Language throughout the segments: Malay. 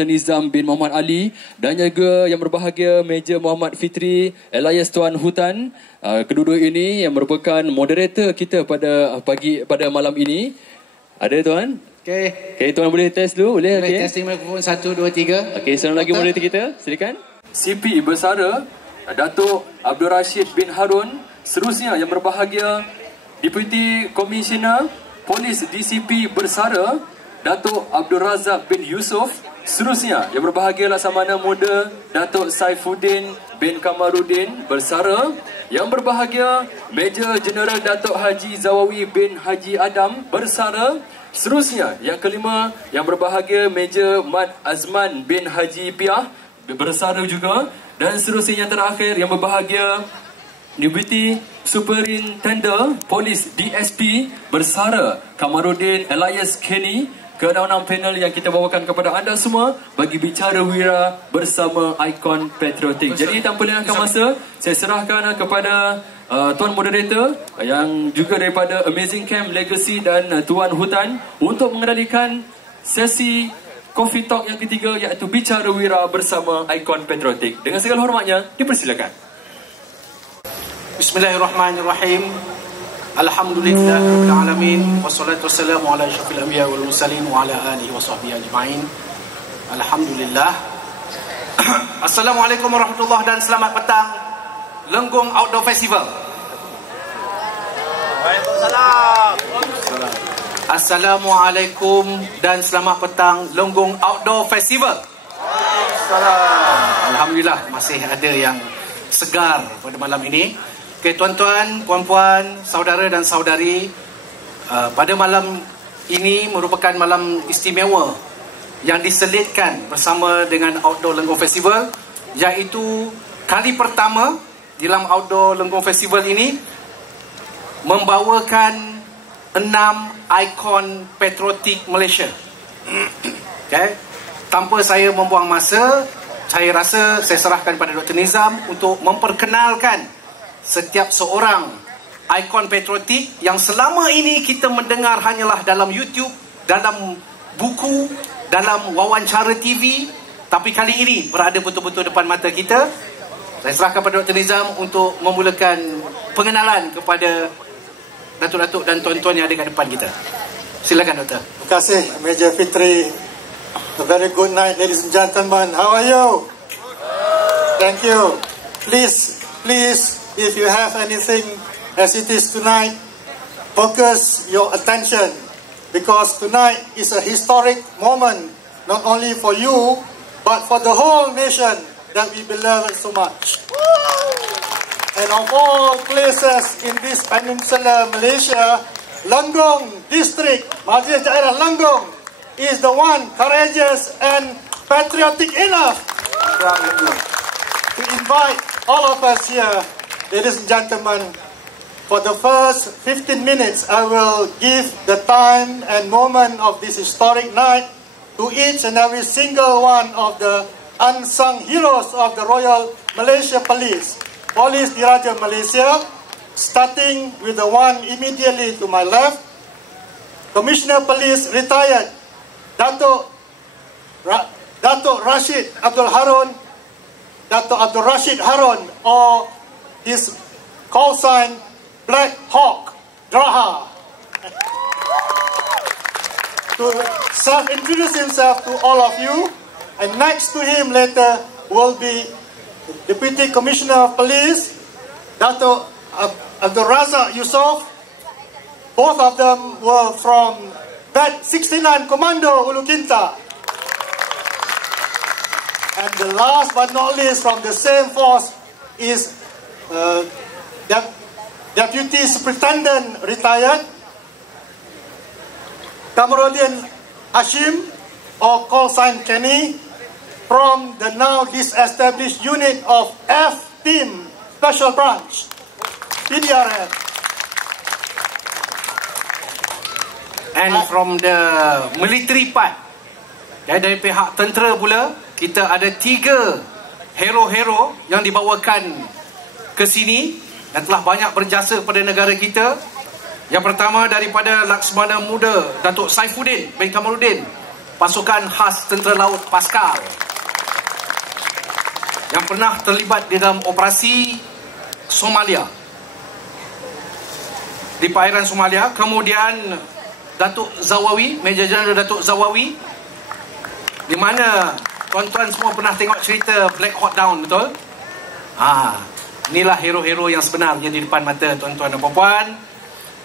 Dr. Nizam bin Muhammad Ali dan juga yang berbahagia Major Muhammad Fitri alias Tuan Hutan. Kedua-dua ini yang merupakan moderator kita pada malam ini. Ada tuan? Okey, tuan boleh test dulu? Boleh? Boleh testing mikrofon 1 2 3. Okey, seorang lagi moderator kita. Silakan. CP bersara Datuk Abdul Rashid bin Harun. Seterusnya yang berbahagia Deputy Commissioner Polis DCP bersara Datuk Abdul Razak bin Yusof. Seterusnya yang berbahagia Laksamana Muda Datuk Saifuddin bin Kamaruddin bersara. Yang berbahagia Major Jeneral Datuk Haji Zawawi bin Haji Adam bersara. Seterusnya yang kelima yang berbahagia Major Mat Azman bin Haji Piah bersara juga. Dan seterusnya yang terakhir yang berbahagia Deputy Superintendent Polis DSP bersara Kamaruddin Elias Kenny. Ke-6 panel yang kita bawakan kepada anda semua bagi bicara wira bersama ikon patriotik. Jadi tanpa lengahkan masa, saya serahkan kepada Tuan Moderator yang juga daripada Amazing Camp Legacy dan Tuan Hutan untuk mengendalikan sesi Coffee Talk yang ketiga iaitu bicara wira bersama ikon patriotik. Dengan segala hormatnya, dipersilakan. Bismillahirrahmanirrahim. Alhamdulillahirabbil alamin wassalatu wassalamu ala asyrafil anbiya wal mursalin wa ala alihi washabbihi ajmain. Alhamdulillah. Assalamualaikum warahmatullahi dan selamat petang Lenggong Outdoor Festival. Waalaikumsalam. Assalamualaikum dan selamat petang Lenggong Outdoor Festival. Waalaikumsalam. Alhamdulillah masih ada yang segar pada malam ini. Okey, tuan-tuan, puan-puan, saudara dan saudari, pada malam ini merupakan malam istimewa yang diselitkan bersama dengan Outdoor Lenggong Festival, iaitu kali pertama dalam Outdoor Lenggong Festival ini membawakan 6 ikon patriotik Malaysia. Okay. Tanpa saya membuang masa, saya rasa saya serahkan pada Dr. Nizam untuk memperkenalkan setiap seorang ikon patriotik yang selama ini kita mendengar hanyalah dalam YouTube, dalam buku, dalam wawancara TV, tapi kali ini berada betul-betul depan mata kita. Saya serahkan pada Dr. Nizam untuk memulakan pengenalan kepada datuk-datuk dan tuan-tuan yang ada kat depan kita. Silakan, Doktor. Terima kasih, Major Fitri. A very good night, ladies and gentlemen. How are you? Thank you. Please, if you have anything as it is tonight, focus your attention, because tonight is a historic moment, not only for you, but for the whole nation that we beloved so much. And of all places in this peninsular Malaysia, Lenggong District, Majlis Daerah Lenggong, is the one courageous and patriotic enough to invite all of us here. Ladies and gentlemen, for the first 15 minutes, I will give the time and moment of this historic night to each and every single one of the unsung heroes of the Royal Malaysia Police, Polis Diraja Malaysia, starting with the one immediately to my left, Commissioner Police retired, Datuk Rashid Abdul Harun, Datuk Abdul Rashid Harun, or his call sign Black Hawk Draha, to self-introduce himself to all of you. And next to him later will be Deputy Commissioner of Police, Datuk Abdul Razak Yusof. Both of them were from Bat 69 Commando Ulu Kinta. And the last but not least from the same force is Deputy Superintendent retired Kamaruddin Hashim, or call sign Kenny, from the now disestablished unit of F Team Special Branch, PDRF. And from the military part, dari pihak tentera pula, kita ada 3 hero-hero yang dibawakan ke sini dan telah banyak berjasa kepada negara kita. Yang pertama daripada Laksamana Muda Datuk Saifuddin bin Kamaruddin, pasukan khas Tentera Laut Paskal yang pernah terlibat di dalam operasi Somalia, di perairan Somalia. Kemudian Datuk Zawawi, Major General Datuk Zawawi, di mana tuan-tuan semua pernah tengok cerita Black Hawk Down, betul? Inilah hero-hero yang sebenarnya di depan mata tuan-tuan dan puan-puan,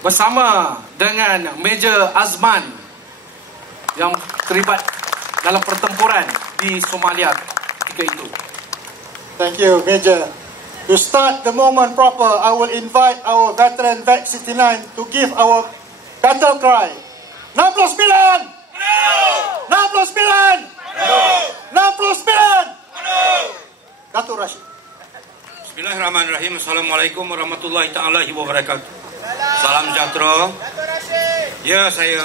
bersama dengan Major Azman yang terlibat dalam pertempuran di Somalia ketika itu. Thank you, Major. To start the moment proper, I will invite our veteran Vet 69 to give our battle cry. 69! No! 69! No! 69! No! Datuk Rashid. Bismillahirrahmanirrahim. Assalamualaikum warahmatullahi taala wabarakatuh. Salam sejahtera. Ya, saya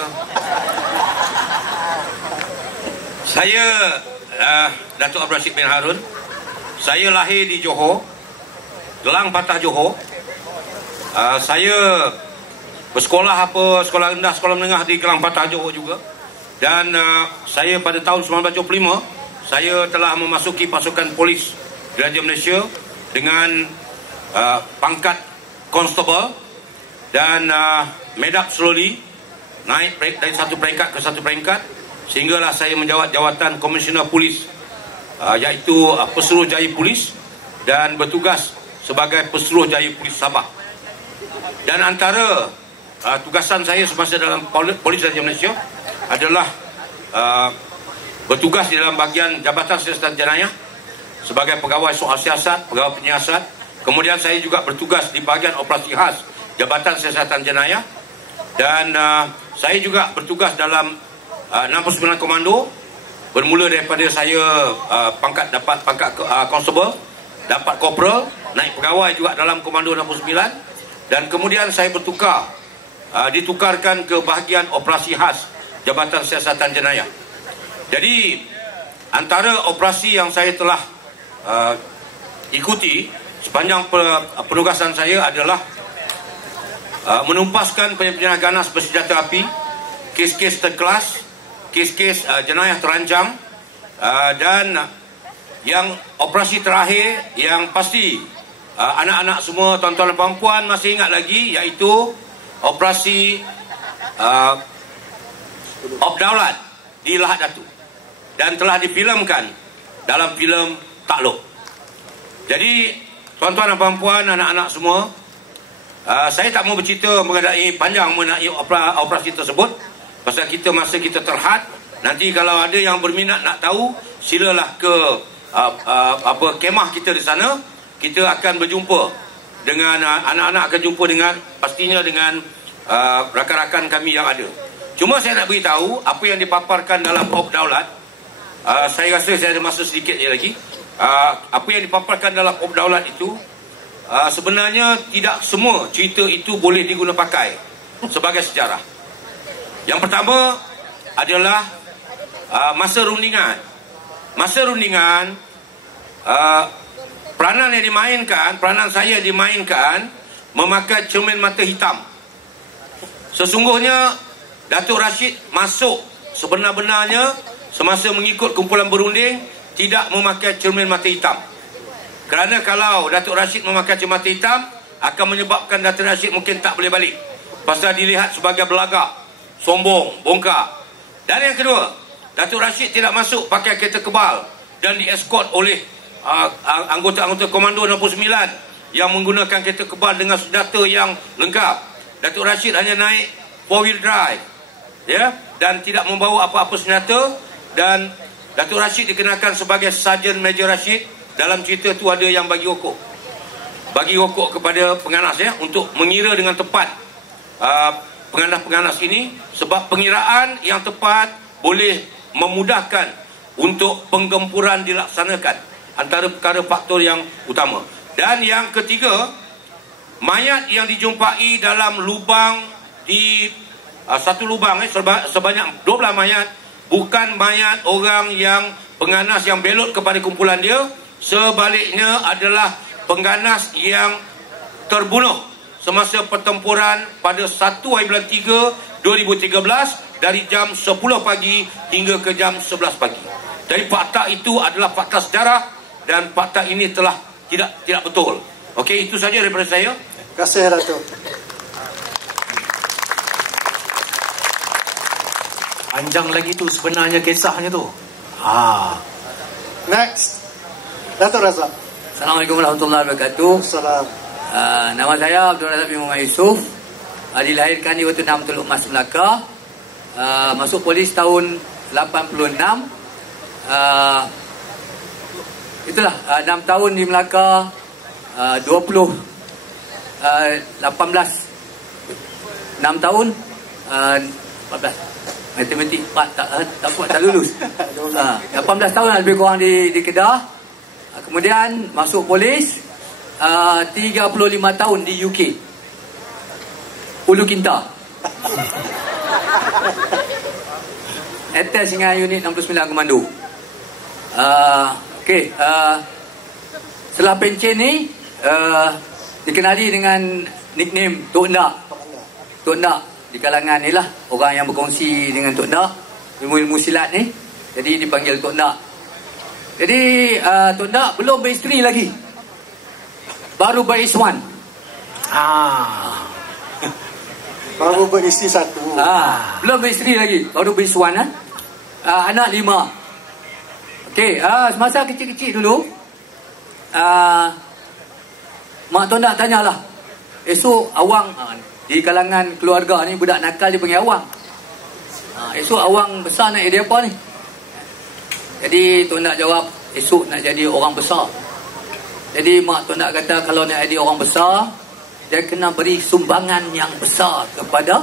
Datuk Abdul Rashid bin Harun. Saya lahir di Johor, Gelang Patah Johor. Saya bersekolah sekolah rendah, sekolah menengah di Gelang Patah Johor juga. Dan saya pada tahun 1975 saya telah memasuki pasukan polis Diraja Malaysia dengan pangkat constable dan medap slowly naik dari satu peringkat ke satu peringkat sehinggalah saya menjawat jawatan Komisioner Polis, iaitu Pesuruh Jaya Polis, dan bertugas sebagai Pesuruh Jaya Polis Sabah. Dan antara tugasan saya semasa dalam Polis Raja Malaysia adalah bertugas di dalam bahagian Jabatan Siasatan Jenayah sebagai pegawai soal siasat, pegawai penyiasat. Kemudian saya juga bertugas di bahagian operasi khas Jabatan Siasatan Jenayah, dan saya juga bertugas dalam 69 Komando, bermula daripada saya dapat pangkat constable, dapat corporal, naik pegawai juga dalam Komando 69, dan kemudian saya ditukarkan ke bahagian operasi khas Jabatan Siasatan Jenayah. Jadi antara operasi yang saya telah ikuti sepanjang penugasan saya adalah menumpaskan penyelesaian ganas bersenjata api, kes-kes terkelas, kes-kes jenayah terancang, dan yang operasi terakhir yang pasti anak-anak semua, tuan-tuan dan puan-puan masih ingat lagi, iaitu operasi Obdaulat di Lahad Datu, dan telah difilmkan dalam filem Takluk. Jadi tuan-tuan dan puan-puan, anak-anak semua, saya tak mau bercerita panjang mengenai operasi tersebut pasal masa kita terhad. Nanti kalau ada yang berminat nak tahu, silalah ke kemah kita di sana. Kita akan berjumpa dengan anak-anak, akan jumpa dengan pastinya dengan rakan-rakan kami yang ada. Cuma saya nak beritahu apa yang dipaparkan dalam Obdaulat. Saya rasa saya ada masa sedikit je lagi. Apa yang dipaparkan dalam Obdaulat itu sebenarnya tidak semua cerita itu boleh diguna pakai sebagai sejarah. Yang pertama adalah masa rundingan. Masa rundingan, peranan yang dimainkan, peranan saya dimainkan memakai cermin mata hitam. Sesungguhnya Datuk Rashid masuk sebenar-benarnya semasa mengikut kumpulan berunding tidak memakai cermin mata hitam. Kerana kalau Datuk Rashid memakai cermin mata hitam akan menyebabkan Datuk Rashid mungkin tak boleh balik, pasal dilihat sebagai belagak, sombong, bongkar. Dan yang kedua, Datuk Rashid tidak masuk pakai kereta kebal dan dieskort oleh anggota-anggota Komando 69 yang menggunakan kereta kebal dengan senjata yang lengkap. Datuk Rashid hanya naik 4-wheel drive, ya, dan tidak membawa apa-apa senjata. Dan Datuk Rashid dikenakan sebagai Sarjan Major Rashid. Dalam cerita tu ada yang bagi rokok kepada penganas, ya, untuk mengira dengan tepat penganas-penganas ini, sebab pengiraan yang tepat boleh memudahkan untuk penggempuran dilaksanakan, antara perkara faktor yang utama. Dan yang ketiga, mayat yang dijumpai dalam lubang di satu lubang, sebanyak 12 mayat, bukan mayat orang yang penganas yang belot kepada kumpulan dia. Sebaliknya adalah pengganas yang terbunuh semasa pertempuran pada 1 bulan 3 2013 dari jam 10 pagi hingga ke jam 11 pagi. Jadi fakta itu adalah fakta sejarah dan fakta ini telah tidak betul. Okey, itu saja daripada saya. Terima kasih, Datuk. Panjang lagi tu sebenarnya kisahnya tu. Next, Datuk Razak. Assalamualaikum warahmatullahi wabarakatuh. Salam. Nama saya Abdul Razak bin Muhammad Yusof. Dilahirkan di Watu 6 Teluk Mas, Melaka. Masuk polis tahun 86. Itulah 6 tahun di Melaka. 18 6 tahun 14 matematik tak lulus. 18 tahun lebih kurang di Kedah. Kemudian masuk polis 35 tahun di UK, Ulu Kinta. Attach dengan unit 69 komando. Okey, setelah pencen ni dikenali dengan nickname Tok Ndak. Tok Ndak di kalangan ni lah orang yang berkongsi dengan Tok Ndak ilmu-ilmu silat ni, jadi dipanggil Tok Ndak. Jadi Tok Ndak belum beristeri lagi, baru beriswan. Baru beristeri satu. Belum beristeri lagi, baru beriswan. Anak 5. Okey, semasa kecil-kecil dulu, mak Tok Ndak tanyalah, esok awang di kalangan keluarga ni budak nakal dipanggil awang. Esok awang besar nak jadi apa ni? Jadi Tok Ndak jawab, esok nak jadi orang besar. Jadi mak Tok Ndak kata kalau nak jadi orang besar, dia kena beri sumbangan yang besar kepada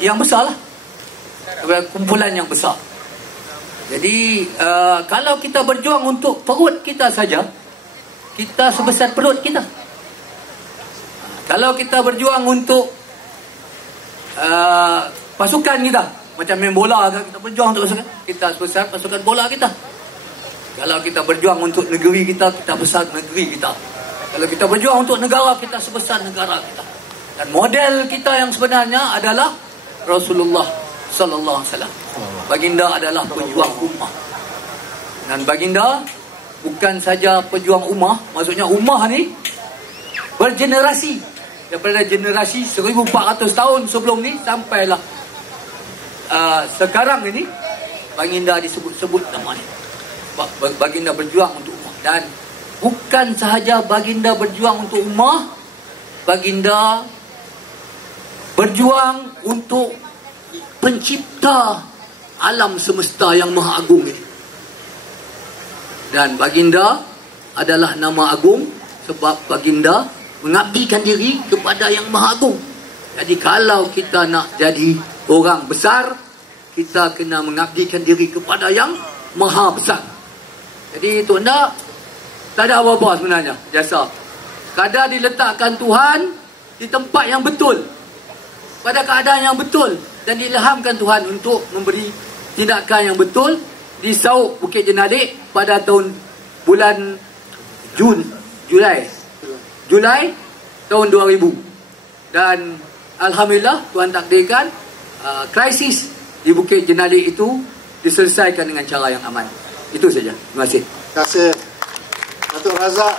yang besar lah, kepada kumpulan yang besar. Jadi kalau kita berjuang untuk perut kita saja, kita sebesar perut kita. Kalau kita berjuang untuk pasukan kita, macam main bola, kita berjuang untuk pasukan, kita sebesar pasukan bola kita. Kalau kita berjuang untuk negeri kita, kita besar negeri kita. Kalau kita berjuang untuk negara kita, sebesar negara kita. Dan model kita yang sebenarnya adalah Rasulullah sallallahu alaihi wasallam. Baginda adalah pejuang ummah. Dan baginda bukan saja pejuang ummah, maksudnya ummah ni bergenerasi. Daripada generasi 1400 tahun sebelum ni sampailah sekarang ini, baginda disebut-sebut nama ni. Baginda berjuang untuk ummah. Dan bukan sahaja baginda berjuang untuk ummah, baginda berjuang untuk pencipta alam semesta yang maha agung ini. Dan baginda adalah nama agung sebab baginda mengabdikan diri kepada yang maha agung. Jadi kalau kita nak jadi orang besar, kita kena mengabdikan diri kepada yang maha besar. Jadi Tok Ndak tak ada apa-apa sebenarnya jasa. Kadar diletakkan Tuhan di tempat yang betul, pada keadaan yang betul, dan diilhamkan Tuhan untuk memberi tindakan yang betul di Sauk Bukit Jenalik pada bulan Julai tahun 2000. Dan alhamdulillah Tuhan takdirkan krisis di Bukit Jenalik itu diselesaikan dengan cara yang aman. Itu saja. Terima kasih. Terima kasih. Datuk Razak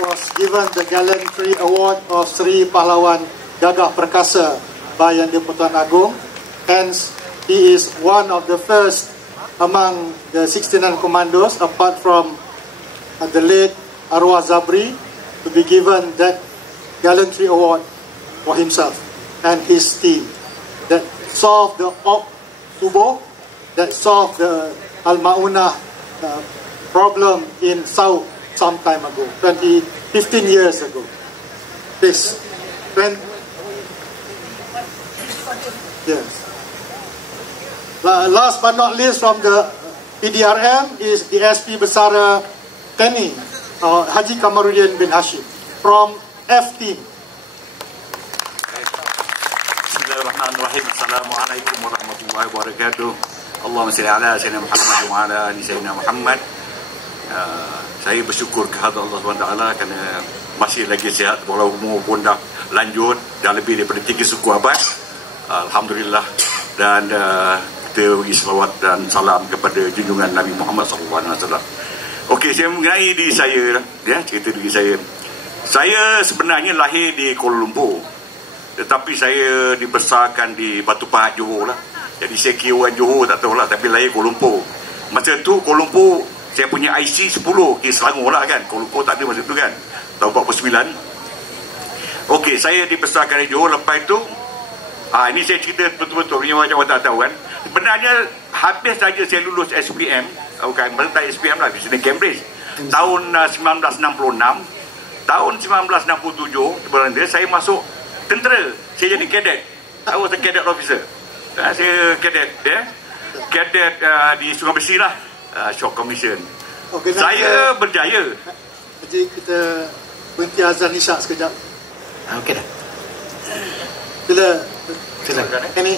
was given the Gallantry Award of Sri Pahlawan Gagah Perkasa by Yang di-Pertuan Agong. Hence, he is one of the first among the 69 commandos, apart from the late Arwah Zabri, to be given that Gallantry Award for himself and his team that solved the Op Subuh, that solved the Al-Ma'unah problem in South some time ago, 15 years ago. This, yes. Last but not least, from the PDRM is the SP Besara Teni, Haji Kamaruddin bin Hashim from F Team. Bismillahirrahmanirrahim. Assalamualaikum warahmatullahi wabarakatuh. Allahumma salli ala sayyidina Muhammad wa ala ali sayyidina Muhammad. Saya bersyukur kepada Allah SWT kerana masih lagi sihat, walau umur pun dah lanjut, dah lebih daripada 3 suku abad. Alhamdulillah. Dan kita beri selawat dan salam kepada junjungan Nabi Muhammad SAW. Okey, saya mengenai diri saya, ya, cerita diri saya. Saya sebenarnya lahir di Kuala Lumpur, tetapi saya dibesarkan di Batu Pahat, Johor lah. Jadi saya kira orang Johor tak tahulah, tapi lahir Kuala Lumpur. Masa tu Kuala Lumpur saya punya IC 10, kira Selangor lah kan. Kuala Lumpur tak ada masa tu kan, tahun 49. Okey, saya dibesarkan di Johor. Lepas itu ini saya cerita betul-betul, punya macam orang tak tahu kan. Sebenarnya habis saja saya lulus SPM, bukan tak SPM lah, di sini Cambridge, tahun 1966. Tahun 1967 sebenarnya saya masuk tentera. Saya jadi kadet. I was a cadet officer. Saya kadet, ya. Kadet di Sungai Besi lah, Shock Commission. Okay, saya berjaya. Jadi kita berhenti azan isyak sekejap. Okey dah. Bila Silakan. ini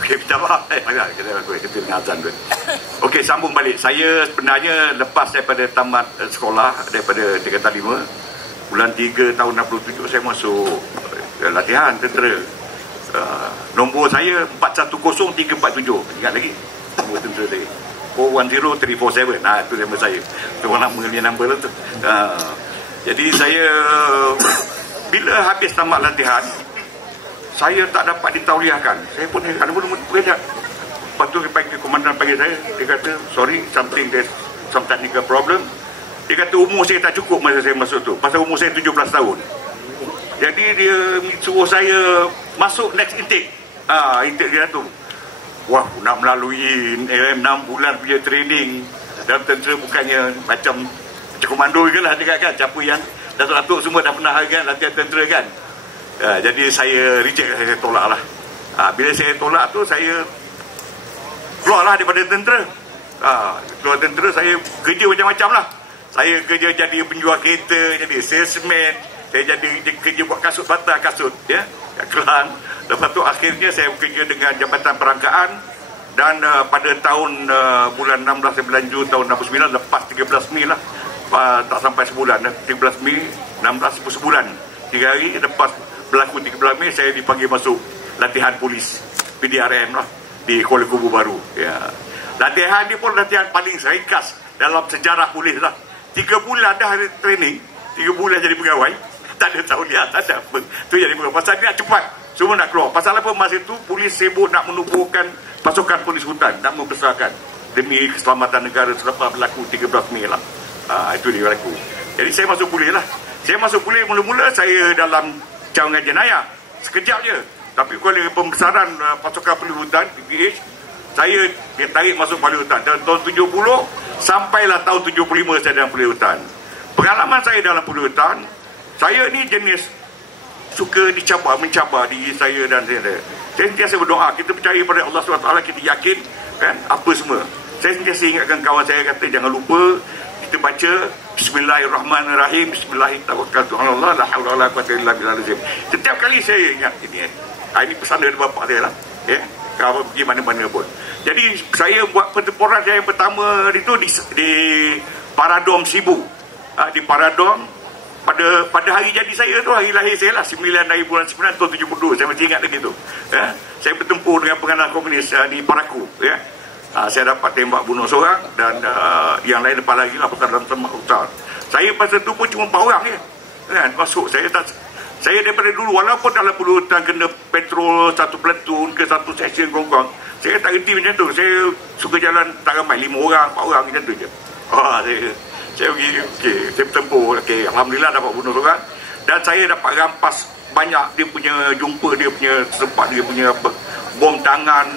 Okey, minta maaf. Kita dengan azan tu. Okey, sambung balik. Saya sebenarnya lepas daripada tamat sekolah, daripada tingkatan 5, bulan 3 tahun 67 saya masuk latihan tentera. Nombor saya 410347. Ingat lagi? Nombor tentera saya 410347. Itu nama saya. Itu nama ni nombor tu. Jadi saya bila habis tamat latihan, saya tak dapat ditauliahkan. Saya pun ada pun bekerja. Lepas tu komandan panggil saya. Dia kata, sorry, there's some technical problem. Dia kata umur saya tak cukup masa saya masuk tu. Pasal umur saya 17 tahun. Jadi dia suruh saya masuk next intake. Intake dia tu. Wah, nak melalui 6 bulan punya training. Dalam tentera bukannya macam komando ke lah dekat kan. Siapa yang Datuk semua dah pernah kan latihan tentera kan. Jadi saya reject, saya tolak lah. Bila saya tolak tu, saya keluarlah daripada tentera. Keluar tentera, saya kerja macam-macam lah. Saya kerja jadi penjual kereta, jadi salesman. Saya jadi kerja buat kasut batas, kasut ya, kat Kelang. Lepas tu akhirnya saya bekerja dengan Jabatan Perangkaan. Dan pada tahun bulan 16 bulan Jun tahun 69, lepas 13 Mei lah, tak sampai sebulan, 13 Mei 16 sebulan, 3 hari lepas berlaku 13 Mei, saya dipanggil masuk latihan polis PDRM lah di Kuala Kubu Baru ya. Latihan ni pun latihan paling ringkas dalam sejarah polis lah. 3 bulan dah training, 3 bulan jadi pegawai, tak ada tauliah, tak ada apa. Tu jadi pegawai. Pasal dia nak cepat, semua nak keluar. Pasal apa? Masa tu polis sibuk nak menubuhkan pasukan polis hutan, nak membesarkan demi keselamatan negara selepas berlaku 13 Mei lah. Itu dia berlaku. Jadi saya masuk polis lah. Saya masuk polis mula-mula saya dalam cawangan jenayah sekejap je, tapi oleh pembesaran pasukan polis hutan PPH, saya ditarik masuk polis hutan dan tahun 70 sampailah tahun 75 saya dalam polis hutan. Pengalaman saya dalam polis hutan, saya ni jenis suka mencabar diri saya dan saya sentiasa berdoa. Kita percaya pada Allah SWT, kita yakin kan apa semua. Saya sentiasa ingatkan kawan saya, kata jangan lupa kita baca Bismillahirrahmanirrahim, Bismillahirrahmanirrahim, la haula wala quwwata illa billah. Setiap kali saya ingat ini. Ini pesan dari bapa saya lah. Ya, kalau pergi mana-mana pun. Jadi saya buat pertempuran saya yang pertama itu di Paradom Sibu. Di Paradom pada hari jadi saya tu, hari lahir saya lah, 9 hari bulan 9 tahun 72. Saya masih ingat lagi tu. Ya, saya bertempur dengan penganan komunis di Parakou. Ya. Saya dapat tembak bunuh seorang dan yang lain lepas lagi lah dalam tembak hutan. Saya pasal tu pun cuma 4 orang je kan masuk. Saya daripada dulu, walaupun dalam polis hutan kena patrol satu platoon ke satu section kongkong, saya tak reti macam tu. Saya suka jalan tak ramai, 5 orang 4 orang macam tu je. Saya pergi, okay, saya bertempur, okay, alhamdulillah dapat bunuh seorang. Dan saya dapat rampas banyak dia punya, jumpa dia punya sempat, dia punya apa, bom tangan,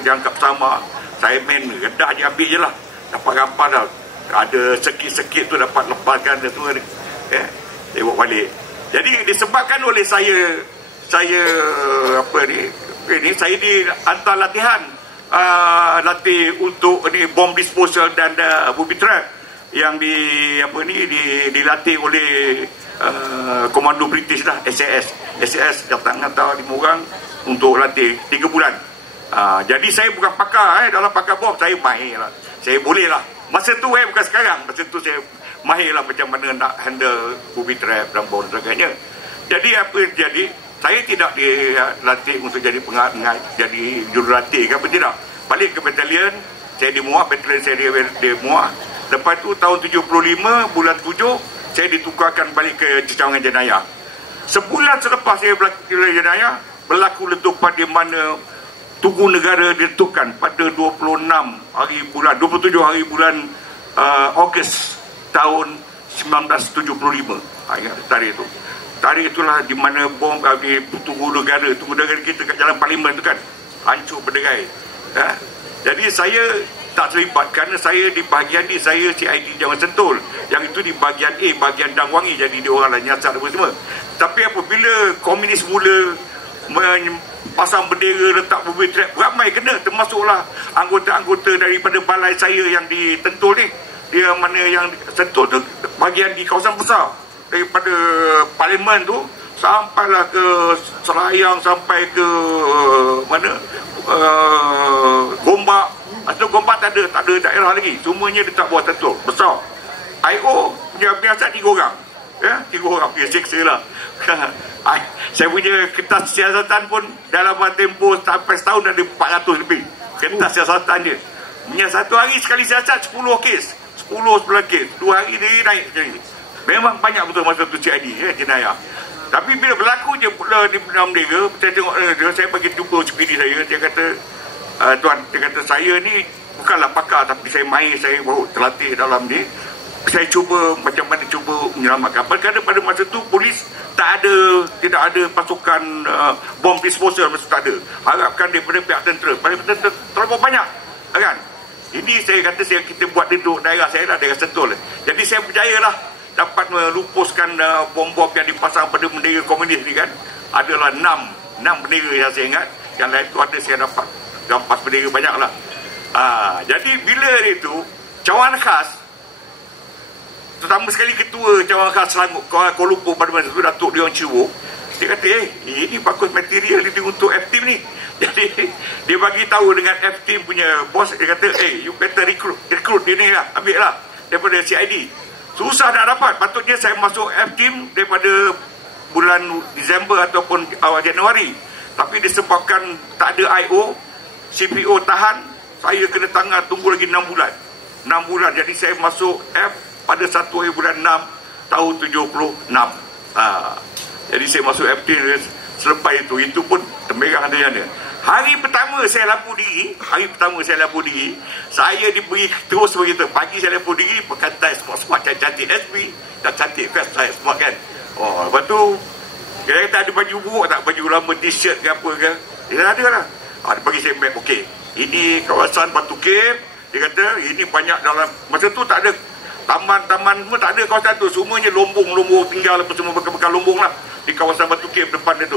jangkap sama. Saya main redah je, ambil je lah. Dapat rampas dah. Ada sekit-sekit tu dapat lepaskan dia tu. Saya bawa balik. Jadi disebabkan oleh saya apa ni, saya dihantar latihan. Latih untuk ni bom disposal dan booby trap yang dilatih oleh komando British lah, SAS datang hantar 5 orang untuk latih 3 bulan. Jadi saya bukan pakar dalam pakar bom, saya mahir lah. Saya boleh lah. Masa tu bukan sekarang. Masa tu saya mahir lah macam mana nak handle booby trap dan bom dan sebagainya. Jadi apa jadi Saya tidak dilatih untuk jadi jadi jurulatih ke apa, tidak. Balik ke batalion, saya di Muar, batalion saya di Muar. Lepas tu tahun 75 bulan 7 saya ditukarkan balik ke Cawangan Jenayah. Sebulan selepas saya berlaku jenayah, berlaku letupan di mana Tugu Negara diletupkan pada 27 hari bulan Ogos tahun 1975. Ingat tarikh itu. Tarikh itulah di mana bom di Tugu Negara kita kat Jalan Parlimen tu kan hancur berderai. Jadi saya tak terlibat kerana saya di bahagian ni, saya CID Jangan Sentul, yang itu di bahagian A, bahagian Dangwangi, jadi dia orang lah nyasar apa semua. Tapi apabila komunis mula pasang bendera, letak mobil trap, ramai kena, termasuklah anggota-anggota daripada balai saya yang di Sentul ni. Dia mana yang Sentul tu bahagian di kawasan besar, daripada Parlimen tu sampailah ke Selayang, sampai ke mana Gombak. Atau Gombak tak ada daerah lagi, semuanya dia tak buat Sentul besar. IO punya biasa 3 orang, 3 orang dia seksa lah. Saya punya kertas siasatan pun dalam tempoh sampai setahun ada 400 lebih kertas siasatan dia. Punya satu hari sekali siasat 10 kes, 10-11 kes, 2 hari dia naik sekali. Memang banyak betul masa tu CID jenayah. Tapi bila berlaku je pula di Benam Bendera, saya tengok saya bagi jumpa SPD saya, dia kata tuan, dia kata saya ni bukanlah pakar, tapi saya main, saya baru terlatih dalam ni. Saya cuba macam mana cuba menyelamatkan. Kerana pada masa tu polis tidak ada pasukan bom disposal, masa tak ada. Harapkan daripada pihak tentera. Pada tentera terlalu banyak, kan? Ini saya kata kita buat duduk daerah saya lah, daerah Sentul. Jadi saya percayalah dapat melupuskan bom-bom yang dipasang pada bendera komunis ni kan. Adalah 6 bendera yang saya ingat. Yang lain tu ada saya dapat gampas bendera banyak lah. Jadi bila itu cawangan khas, terutama sekali ketua cawangan khas Selangor Kuala Lumpur pada masa itu, Datuk Leon Chiwo, dia kata ini bagus material ini untuk F-Team ni. Jadi dia bagi tahu dengan F-Team punya bos, dia kata you better recruit dia ni lah, ambil lah daripada CID. Susah nak dapat. Patutnya saya masuk F-Team daripada bulan Disember ataupun awal Januari, tapi disebabkan tak ada IO, CPO tahan, saya kena tangan tunggu lagi 6 bulan. 6 bulan. Jadi saya masuk F pada 1 hari bulan 6 tahun 76. Jadi saya masuk F selepas itu pun temerah dia. Hari pertama saya lampu diri, saya diberi terus begitu. Pagi saya lampu diri, pakai tie sport cantik SP, dah cantik kan tie sport kan. Lepas tu kira tak ada baju buruk, tak baju lama t-shirt ke apa ke. Dia ada lah. Dia bagi saya map, okey. Ini kawasan Batu Cave. Dia kata ini banyak dalam masa tu tak ada taman-taman semua, tak ada kawasan tu. Semuanya lombong tinggal apa semua bekas-bekas lombong lah di kawasan Batu Cave depan dia tu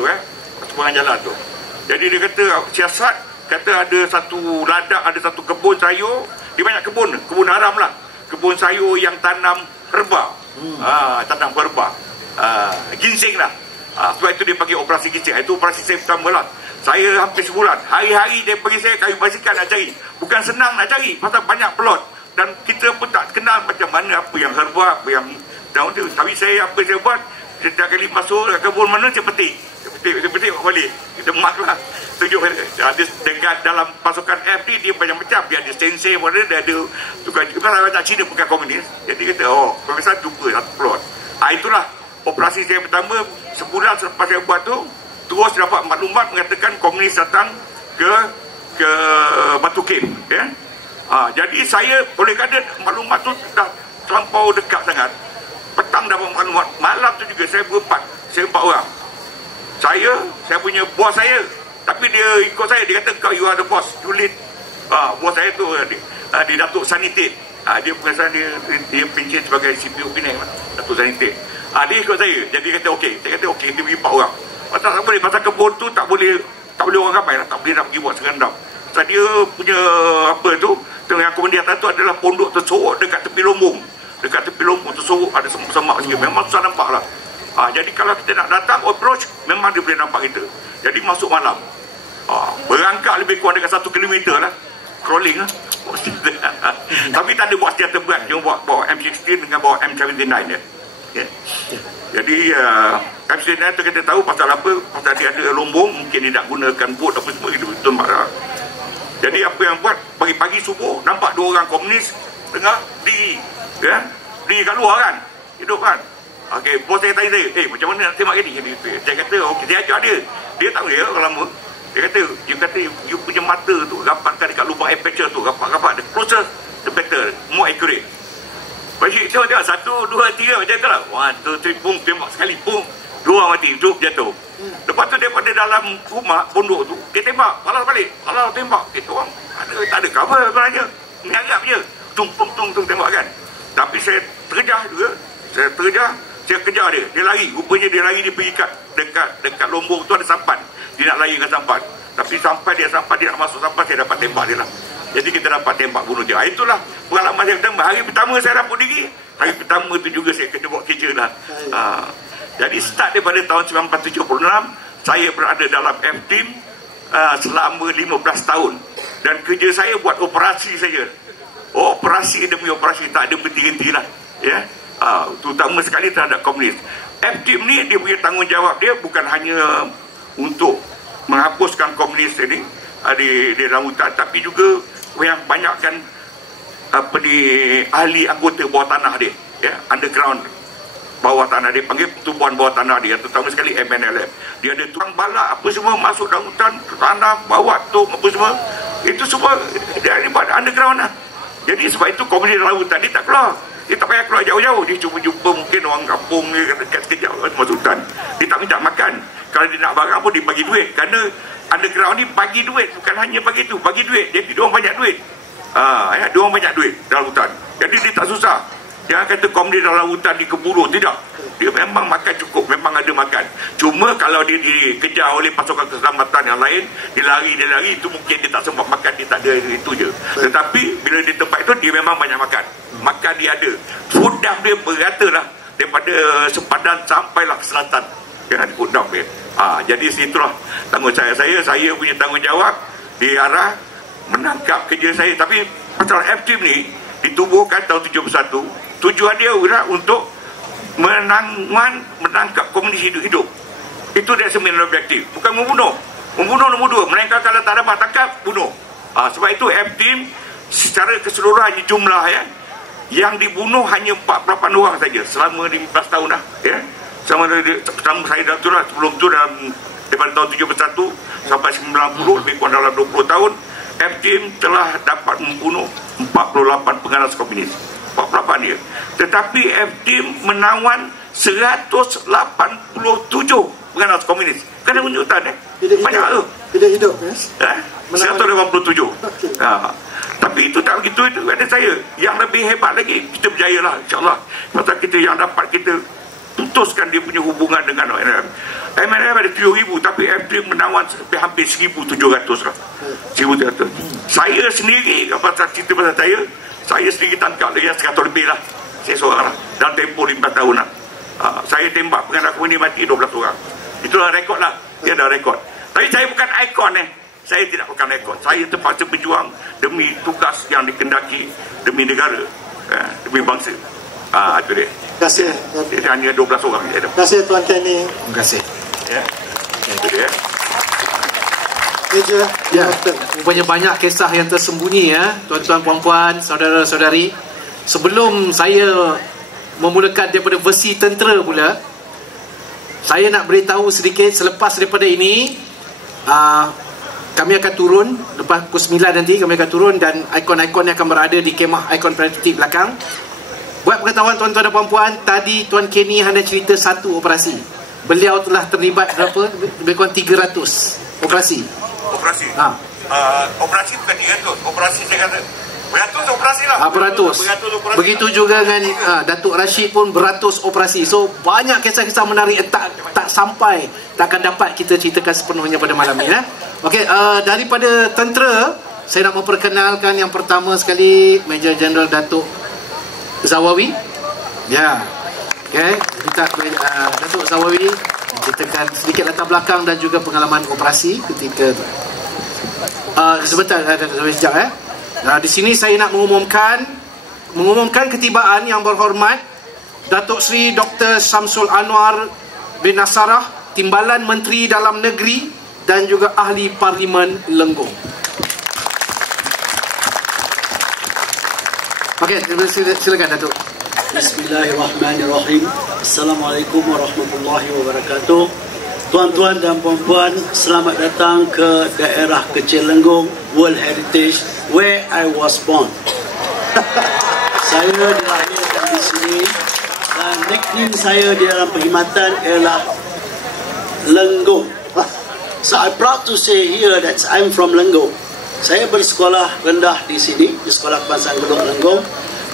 sepanjang jalan tu. Jadi dia kata siasat, kata ada satu ladang, ada satu kebun sayur. Dia banyak kebun haram lah. Kebun sayur yang tanam herba. Tanam herba. Ginseng lah. Sebab itu dia panggil operasi ginseng. Itu operasi saya pertama lah. Saya hampir sebulan, hari-hari dia bagi saya kayu basikal nak cari. Bukan senang nak cari, pasal banyak plot. Dan kita pun tak kenal macam mana apa yang herba, apa yang daun tu. Tapi saya apa saya buat, setiap kali masuk ke kebun mana, saya petik balik. Kita mark lah. Tunjuk dengan dalam pasukan F ni, dia banyak macam. Dia ada sensei pun dia ada tukar. Kalau nak Cina bukan komunis. Jadi kata, komisar jumpa satu plot. Itulah operasi saya pertama. Sebulan selepas saya buat tu, terus dapat maklumat mengatakan komunis datang ke Batu Cave. Jadi saya oleh kerana maklumat tu dah terlampau dekat sangat, petang dapat maklumat, malam tu juga saya berempat orang. Saya punya bos saya, tapi dia ikut saya, dia kata kau you are the boss, you lead. Bos saya tu di Datuk Sanitit. Dia pengasaran dia pencet sebagai CPO Penang lah, Datuk Sanitit. Dia ikut saya, jadi dia kata okey. Dia kata okey, dia pergi 4 orang. Tak boleh, pasal kebun tu tak boleh orang ramai lah, tak boleh nak pergi buat serendam. Sebab dia punya apa tu, tengah akomodir atas tu adalah pondok tersorok dekat tepi lombong. Dekat tepi lombong tersorok ada semak-semak sikit. Memang susah nampak lah. Jadi kalau kita nak datang approach, memang dia boleh nampak kita. Jadi masuk malam. Berangkat lebih kurang dekat 1 kilometer lah. Crawling lah. Tapi tak ada buat senjata berat. Dia bawa M16 dengan bawa M79 je. Ya. Jadi FCNI tu kita tahu pasal apa, pasal dia ada lombong, mungkin dia nak gunakan bot apa semua itu betul marah. Jadi apa yang buat, pagi-pagi subuh nampak 2 orang komunis tengah di kat luar kan, hidup kan. Okey, bos saya tanya saya, macam mana nak tembak ni? Saya kata okey, saya ajar dia tahu dia orang lama. Dia kata you punya mata tu rapatkan dekat lubang aperture tu, rapat-rapat, the closer the better, more accurate. Bagi itu dia 1, 2, 3 macam tu lah. 1, 2, 3, pum, tembak sekali, pum, 2 mati, hidup jatuh. Lepas tu daripada dalam rumah pondok tu, dia tembak, balas balik, balas tembak. Itu orang tak ada cover sebenarnya. Ni agak je, tung tembak kan. Tapi saya terkejar juga, saya kejar dia, dia lari. Rupanya dia lari, dia pergi dekat lombong tu ada sampan. Dia nak lari ke sampan. Tapi sampai dia nak masuk sampan, saya dapat tembak dia lah. Jadi kita dapat tembak bunuh dia. Itulah pengalaman saya pertama. Hari pertama saya dapat diri, hari pertama tu juga saya kena buat kerja lah. Jadi start daripada tahun 1976, saya berada dalam F-Team selama 15 tahun. Dan kerja saya buat operasi saja. Operasi demi operasi, tak ada berhenti-henti lah. Ya? Terutama sekali terhadap komunis. F-Team ni dia punya tanggungjawab dia bukan hanya untuk menghapuskan komunis ini di dalam hutan, tapi juga yang banyakkan ahli anggota bawah tanah dia, ya, underground bawah tanah dia, panggil pertubuhan bawah tanah dia, terutama sekali MNLF. Dia ada tukang balak apa semua masuk dalam hutan, tanah, bawa tom apa semua, itu semua dia buat underground lah. Jadi sebab itu komunis dalam hutan dia tak keluar. Dia tak payah keluar jauh-jauh. Dia cuma jumpa mungkin orang kampung ni sekejap masuk hutan. Dia tak minta makan. Kalau dia nak barang pun dia bagi duit. Kerana underground ni bagi duit. Bukan hanya bagi tu, bagi duit. Jadi dia orang banyak duit. Dia orang banyak duit dalam hutan. Jadi dia tak susah. Jangan kata komunis dalam hutan dikeburu. Tidak. Dia memang makan cukup. Memang ada makan. Cuma kalau dia dikejar oleh pasukan keselamatan yang lain, dia lari, itu mungkin dia tak sempat makan. Dia tak ada itu je. Tetapi bila di tempat itu, dia memang banyak makan. Makan dia ada. Food dump dia berata lah. Daripada sempadan sampailah ke selatan. Jangan food dump dia. Jadi situlah tanggungjawab saya punya tanggungjawab di arah menangkap kerja saya. Tapi pasal F-Team ni ditubuhkan tahun 71. Tujuan dia adalah untuk menangkap komunis hidup-hidup. Itu dia sebenarnya objektif. Bukan membunuh. Membunuh nombor 2. Melainkan kalau tak dapat tangkap, bunuh. Sebab itu F-Team secara keseluruhan jumlah yang dibunuh hanya 48 orang saja selama 15 tahun dah, ya. Selama saya dah tu lah, sebelum tu daripada tahun 71 sampai 90, lebih kurang dalam 20 tahun, F-Team telah dapat membunuh 48 penganas komunis. 48 dia. Tetapi F-Team menawan 187 penganas komunis. Kena menunjukkan banyak tu. Tidak hidup, ya? 187. Tapi itu tak begitu, itu ada saya. Yang lebih hebat lagi, kita berjaya lah, insyaAllah. Pasal kita yang dapat kita putuskan dia punya hubungan dengan MNLF. MNLF ada 7,000, tapi F-Team menawan hampir 1,700 lah. 1,700. Saya sendiri, pasal cerita pasal saya sendiri tangkap lagi 100 lebih lah. Saya seorang lah. Dalam tempoh 15 tahun lah. Saya tembak penganas komunis mati 12 orang. Itulah rekod lah. Dia ada rekod. Tapi saya bukan ikon Saya tidak bukan rekod. Saya terpaksa berjuang demi tugas yang dikendaki, demi negara, demi bangsa. Itu dia. Terima kasih. Dia hanya 12 orang. Terima kasih Tuan Kenny. Terima kasih. Itu dia. Ya, rupanya banyak kisah yang tersembunyi, ya, tuan-tuan, puan-puan, saudara-saudari. Sebelum saya memulakan daripada versi tentera pula, saya nak beritahu sedikit selepas daripada ini, kami akan turun lepas pukul 9 nanti. Kami akan turun dan ikon-ikon yang akan berada di kemah ikon patriotik belakang. Buat pengetahuan tuan-tuan dan puan-puan, tadi Tuan Kenny hanya cerita satu operasi. Beliau telah terlibat berapa? Lebih kurang 300 operasi. Operasi bukan 300. Operasi saya kata beratus operasi lah. Beratus. Begitu juga dengan Datuk Rashid pun beratus operasi. So banyak kisah-kisah menarik tak sampai, takkan dapat kita ceritakan sepenuhnya pada malam ini. Okey, daripada tentera, saya nak memperkenalkan yang pertama sekali Major General Datuk Zawawi. Ya. Okey, kita Datuk Zawawi ceritakan sedikit latar belakang dan juga pengalaman operasi ketika sebentar sekejap. Di sini saya nak mengumumkan ketibaan yang berhormat Datuk Seri Dr. Syamsul Anwar bin Nasarah, Timbalan Menteri Dalam Negeri dan juga Ahli Parlimen Lenggong. Okey, silakan Datuk. Bismillahirrahmanirrahim. Assalamualaikum warahmatullahi wabarakatuh. Tuan-tuan dan puan-puan, selamat datang ke daerah kecil Lenggong World Heritage where I was born. Saya dilahirkan di sini dan nickname saya di dalam perkhidmatan ialah Lenggong. So I'm proud to say here that I'm from Lenggong. Saya bersekolah rendah di sini, di Sekolah Kebangsaan Gedong Lenggong,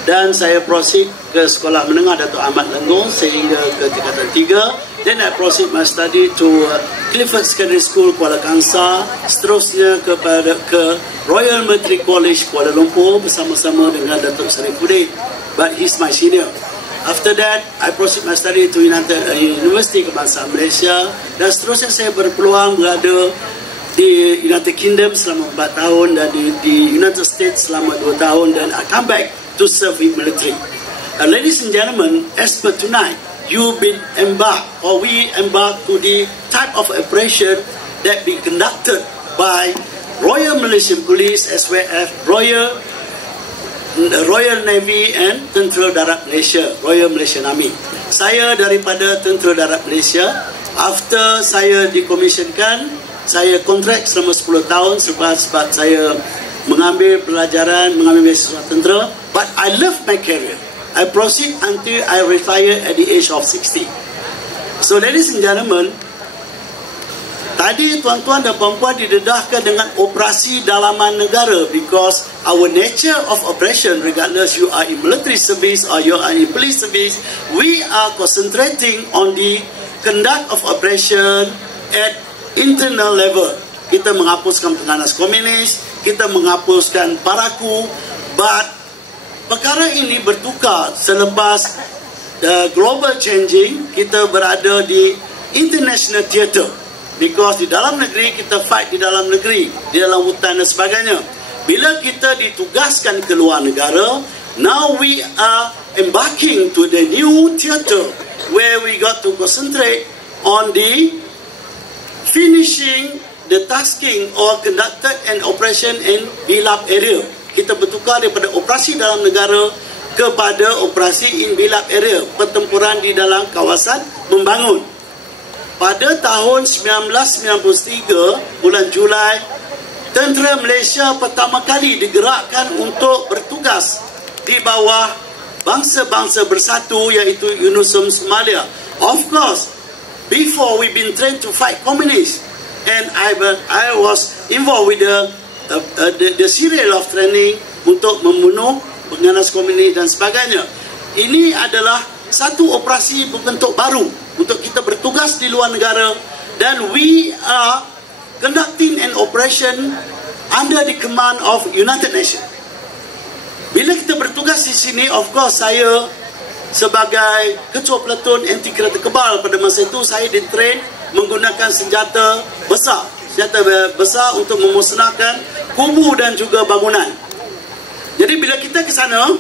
dan saya proceed ke Sekolah Menengah Datuk Ahmad Lenggong sehingga ke tingkatan 3. Then I proceed my study to Clifford Secondary School Kuala Kangsar, seterusnya ke Royal Military College Kuala Lumpur bersama-sama dengan Datuk Sarifuddin, but he's my senior. After that, I proceed my study to University Kebangsaan Malaysia, dan seterusnya saya berpeluang berada di United Kingdom selama 4 tahun dan di United States selama 2 tahun, dan I come back to serve in military. Ladies and gentlemen, as per tonight, you've been embarked, or we embarked to the type of operation that be conducted by Royal Malaysian Police as well as Royal Navy and Tentera Darat Malaysia, Royal Malaysian Army. Saya daripada Tentera Darat Malaysia. After saya dikomisionkan, saya kontrak selama 10 tahun sebab saya mengambil pelajaran, mengambil beasiswa tentera. But I love my career. I proceed until I retire at the age of 60. So ladies and gentlemen, tadi tuan-tuan dan puan-puan didedahkan dengan operasi dalaman negara, because our nature of operation, regardless you are in military service or you are in police service, we are concentrating on the conduct of operation at internal level. Kita menghapuskan penganas komunis, kita menghapuskan paraku, but perkara ini bertukar selepas global changing, kita berada di international theatre. Because di dalam negeri, kita fight di dalam negeri, di dalam hutan dan sebagainya. Bila kita ditugaskan ke luar negara, now we are embarking to the new theatre where we got to concentrate on the finishing the tasking or conducted an operation in BILAP area. Kita bertukar daripada operasi dalam negara kepada operasi in BILAP area, pertempuran di dalam kawasan membangun. Pada tahun 1993, bulan Julai, Tentera Malaysia pertama kali digerakkan untuk bertugas di bawah bangsa-bangsa bersatu, iaitu UNUSUM Somalia. Of course, before we've been trained to fight communists, and I was involved with the serial of training untuk membunuh penganas komunis dan sebagainya. Ini adalah satu operasi berbentuk baru untuk kita bertugas di luar negara, dan we are conducting an operation under the command of United Nations. Bila kita bertugas di sini, of course saya sebagai ketua platoon anti kereta kebal pada masa itu, saya ditrain menggunakan senjata besar untuk memusnahkan kubu dan juga bangunan. Jadi bila kita ke sana,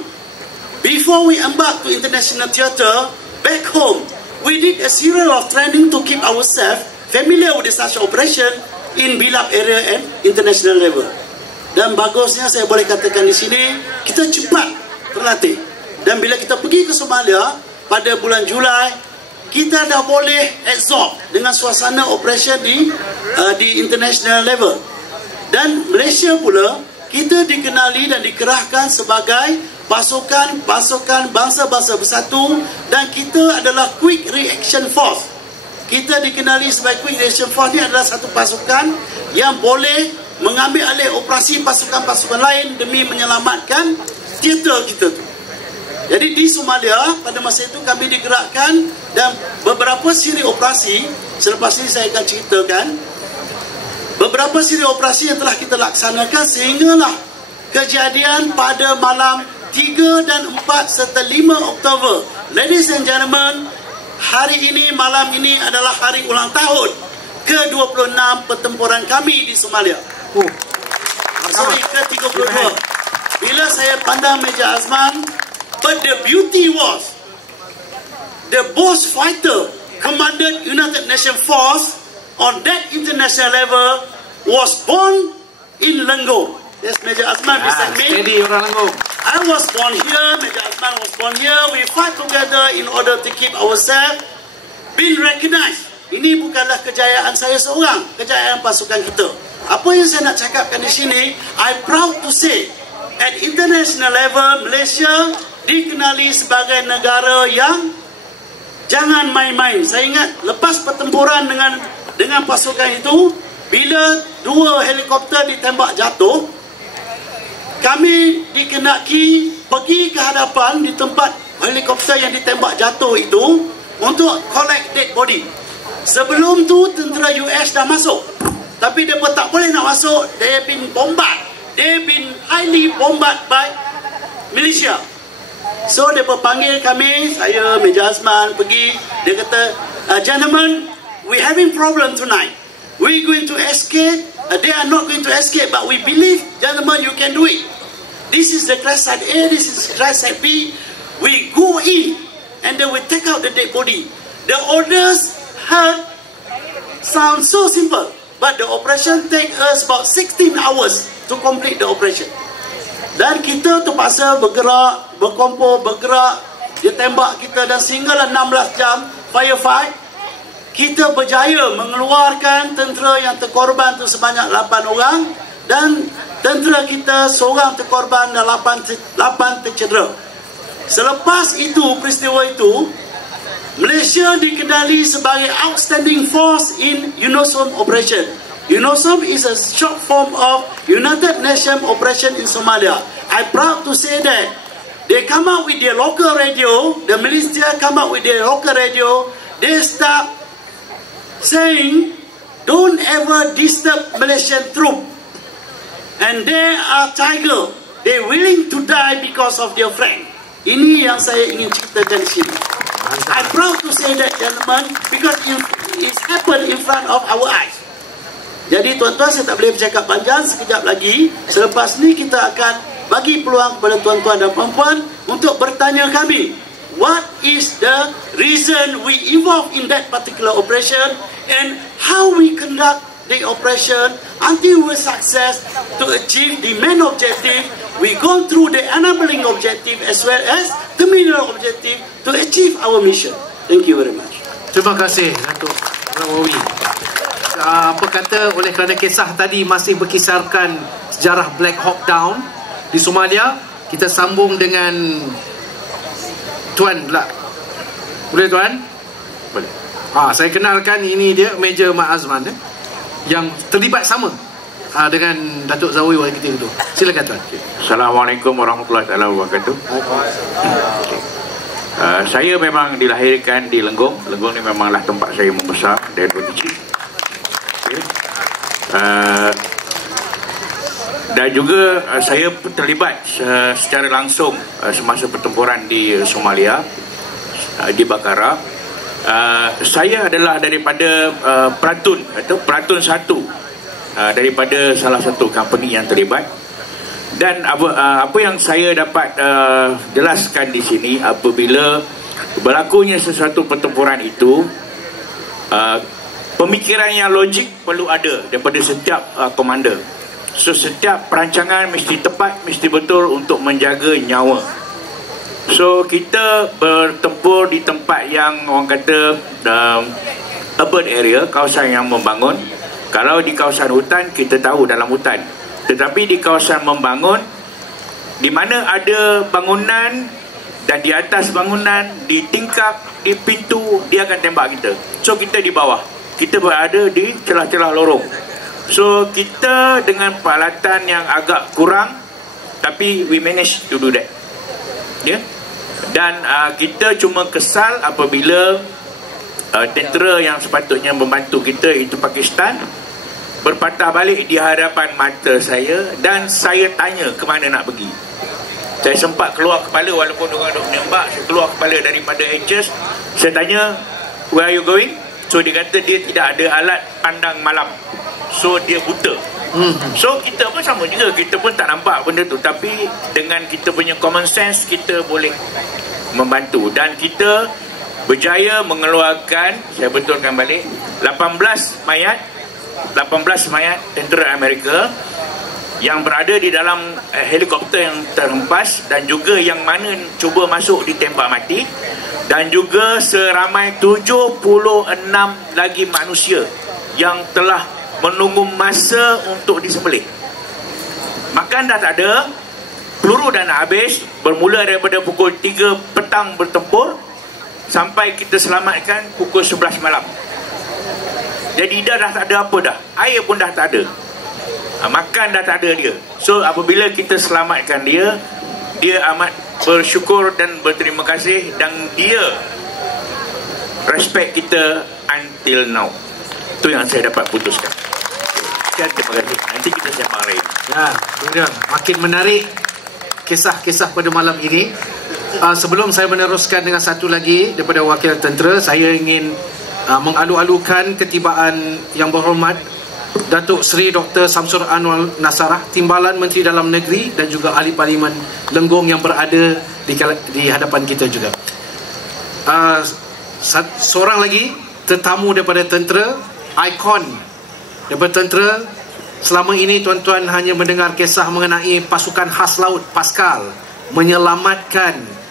before we embark to international theatre, back home, we did a series of training to keep ourselves familiar with such operation in BILAP area and international level. Dan bagusnya saya boleh katakan di sini, kita cepat terlatih. Dan bila kita pergi ke Somalia pada bulan Julai, kita dah boleh absorb dengan suasana operation di international level. Dan Malaysia pula, kita dikenali dan dikerahkan sebagai pasukan bangsa-bangsa bersatu, dan kita adalah Quick Reaction Force. Kita dikenali sebagai Quick Reaction Force. Ini adalah satu pasukan yang boleh mengambil alih operasi pasukan-pasukan lain demi menyelamatkan teater kita tu. Jadi di Somalia pada masa itu kami digerakkan, dan beberapa siri operasi, selepas ini saya akan ceritakan beberapa siri operasi yang telah kita laksanakan sehinggalah kejadian pada malam 3 dan 4 serta 5 Oktober. Ladies and gentlemen, hari ini, malam ini adalah hari ulang tahun ke-26 pertempuran kami di Somalia. Ke-32. Bila saya pandang Meja Azman, but the beauty was, the boss fighter commanded United Nations Force on that international level was born in Lenggong. Yes, Major Azman beside me. Steady orang Lenggong. I was born here, Major Azman was born here. We fight together in order to keep ourselves being recognized. Ini bukanlah kejayaan saya seorang, kejayaan pasukan kita. Apa yang saya nak cakapkan di sini, I'm proud to say, at international level, Malaysia dikenali sebagai negara yang jangan main-main. Saya ingat lepas pertempuran dengan pasukan itu, bila 2 helikopter ditembak jatuh, kami dikenaki pergi ke hadapan di tempat helikopter yang ditembak jatuh itu untuk collect dead body. Sebelum tu tentera US dah masuk, tapi mereka tak boleh nak masuk. They have been bombarded. They have been highly bombarded by Malaysia. So mereka panggil kami, saya, Major Azman pergi. Dia kata, gentlemen, we having problem tonight. We going to escape. They are not going to escape, but we believe, gentlemen, you can do it. This is the crash site A, this is crash site B. We go in, and then we take out the dead body. The orders sound so simple, but the operation take us about 16 hours to complete the operation. Dan kita terpaksa bergerak, berkumpul, bergerak. Dia tembak kita dan sehinggalah 16 jam firefight. Kita berjaya mengeluarkan tentera yang terkorban tu sebanyak 8 orang, dan tentera kita seorang terkorban dan 8 tercedera. Selepas itu, peristiwa itu, Malaysia dikenali sebagai outstanding force in UNOSOM operation. UNOSOM is a short form of United Nations Operation in Somalia. I'm proud to say that they come out with their local radio, the Malaysia come out with their local radio, they start saying, don't ever disturb Malaysian troop. And they are tiger. They willing to die because of their friend. Ini yang saya ingin ceritakan di sini. I'm proud to say that, gentlemen, because it happened in front of our eyes. Jadi tuan-tuan, saya tak boleh bercakap panjang. Sekejap lagi, selepas ni kita akan bagi peluang kepada tuan-tuan dan puan-puan untuk bertanya kami, what is the reason we involved in that particular operation and how we conduct the operation until we success to achieve the main objective. We go through the enabling objective as well as the terminal objective to achieve our mission. Thank you very much. Terima kasih Datuk Rawawi. Apa kata, oleh kerana kisah tadi masih berkisarkan sejarah Black Hawk Down di Somalia, kita sambung dengan Tuan pula. Boleh Tuan? Boleh. Saya kenalkan, ini dia Major Mat Azman yang terlibat sama dengan Datuk Zawi waktu itu. Silakan Tuan. Assalamualaikum warahmatullahi wabarakatuh. Saya memang dilahirkan di Lenggong. Lenggong ni memanglah tempat saya membesar dari kecil. Dan juga saya terlibat secara langsung semasa pertempuran di Somalia, di Bakara. Saya adalah daripada Pelatun atau Pelatun 1 daripada salah satu company yang terlibat. Dan apa yang saya dapat jelaskan di sini, apabila berlakunya sesuatu pertempuran itu, pemikiran yang logik perlu ada daripada setiap komander. So setiap perancangan mesti tepat, mesti betul untuk menjaga nyawa. So kita bertempur di tempat yang orang kata urban area, kawasan yang membangun. Kalau di kawasan hutan, kita tahu dalam hutan. Tetapi di kawasan membangun, di mana ada bangunan, dan di atas bangunan, di tingkap, di pintu, dia akan tembak kita. So kita di bawah, kita berada di celah-celah lorong. So kita dengan peralatan yang agak kurang, tapi we manage to do that. Ya. Dan kita cuma kesal apabila tentera yang sepatutnya membantu kita, itu Pakistan, berpatah balik di hadapan mata saya, dan saya tanya ke mana nak pergi. Saya sempat keluar kepala, walaupun orang duk menembak, saya keluar kepala daripada HS. Saya tanya, where are you going? So dia kata dia tidak ada alat pandang malam, so dia buta. So kita pun sama juga, kita pun tak nampak benda tu, tapi dengan kita punya common sense, kita boleh membantu. Dan kita berjaya mengeluarkan, saya betulkan balik, 18 mayat tentera Amerika yang berada di dalam helikopter yang terhempas, dan juga yang mana cuba masuk ditembak mati, dan juga seramai 76 lagi manusia yang telah menunggu masa untuk disembelih. Makan dah tak ada, peluru dah nak habis, bermula daripada pukul 3 petang bertempur sampai kita selamatkan pukul 11 malam. Jadi dah tak ada apa dah, air pun dah tak ada, makan dah tak ada dia. So apabila kita selamatkan dia, dia amat bersyukur dan berterima kasih, dan dia respect kita until now. Itu yang saya dapat putuskan. Terima kasih. Nanti kita sembang lain. Ya, kemudian makin menarik kisah-kisah pada malam ini. Sebelum saya meneruskan dengan satu lagi daripada wakil tentera, saya ingin mengalu-alukan ketibaan yang berhormat Datuk Seri Dr. Samsul Anwar Nasarah, Timbalan Menteri Dalam Negeri dan juga Ahli Parlimen Lenggong yang berada di hadapan kita juga. Seorang lagi tetamu daripada tentera, ikon daripada tentera. Selama ini tuan-tuan hanya mendengar kisah mengenai pasukan khas laut Pascal menyelamatkan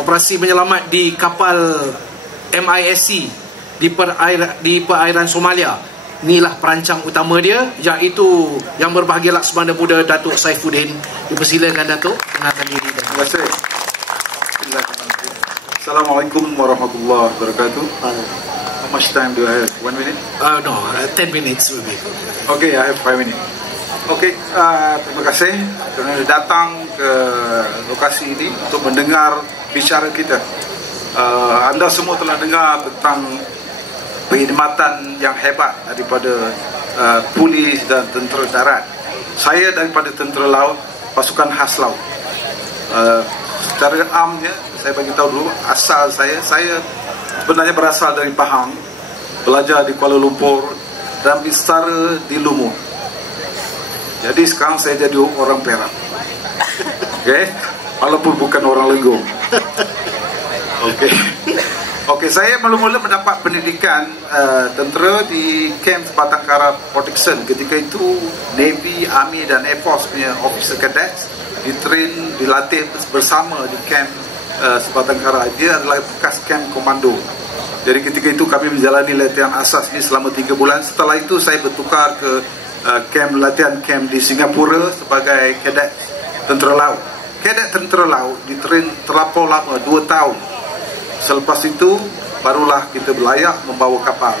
operasi menyelamat di kapal MISC di perairan Somalia. Inilah perancang utama dia, iaitu Yang Berbahagia Laksamana Muda Datuk Saifuddin. Dipersilakan Datuk, kenalkan diri. Terima kasih. Assalamualaikum warahmatullahi wabarakatuh. How much time do I have? 1 minute? No, 10 minutes will be. Okay, I have 5 minutes. Okay, terima kasih kerana datang ke lokasi ini untuk mendengar bicara kita. Anda semua telah dengar tentang perkhidmatan yang hebat daripada polis dan tentera darat. Saya daripada tentera laut, pasukan khas laut. Secara amnya, saya bagi tahu dulu asal saya sebenarnya berasal dari Pahang, belajar di Kuala Lumpur dan bestara di Lumut. Jadi sekarang saya jadi orang Perak. Okay, walaupun bukan orang Lenggong. Okay, saya mula-mula mendapat pendidikan tentera di Camp Batangkara Protection. Ketika itu Navy, Army dan Air Force punya officer cadets ditrain, dilatih bersama di Camp Batangkara. Dia adalah bekas camp komando. Jadi ketika itu kami menjalani latihan asas ini selama 3 bulan. Setelah itu saya bertukar ke latihan camp di Singapura sebagai kadet tentera laut. Kadet tentera laut ditrain terlampau lama, 2 tahun. Selepas itu barulah kita berlayak membawa kapal.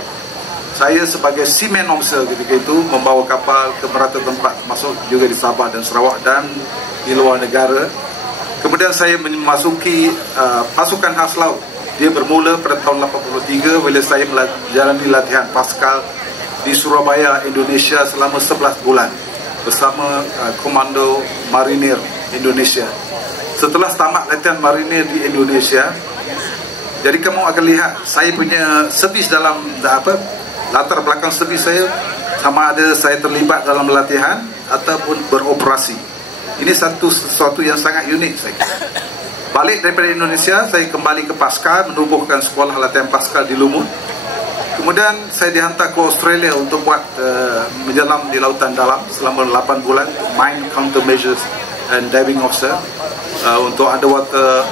Saya sebagai seaman officer ketika itu membawa kapal ke merata tempat, masuk juga di Sabah dan Sarawak dan di luar negara. Kemudian saya memasuki pasukan khas laut. Dia bermula pada tahun 83 bila saya menjalani latihan Pascal di Surabaya, Indonesia selama 11 bulan bersama Komando Marinir Indonesia. Setelah tamat latihan marinir di Indonesia, jadi kamu akan lihat saya punya servis dalam latar belakang servis saya, sama ada saya terlibat dalam latihan ataupun beroperasi. Ini sesuatu yang sangat unik saya kira. Balik daripada Indonesia, saya kembali ke Pascal, menubuhkan sekolah latihan Pascal di Lumut. Kemudian saya dihantar ke Australia untuk buat menyelam di lautan dalam selama 8 bulan, mine countermeasures and diving officer, untuk underwater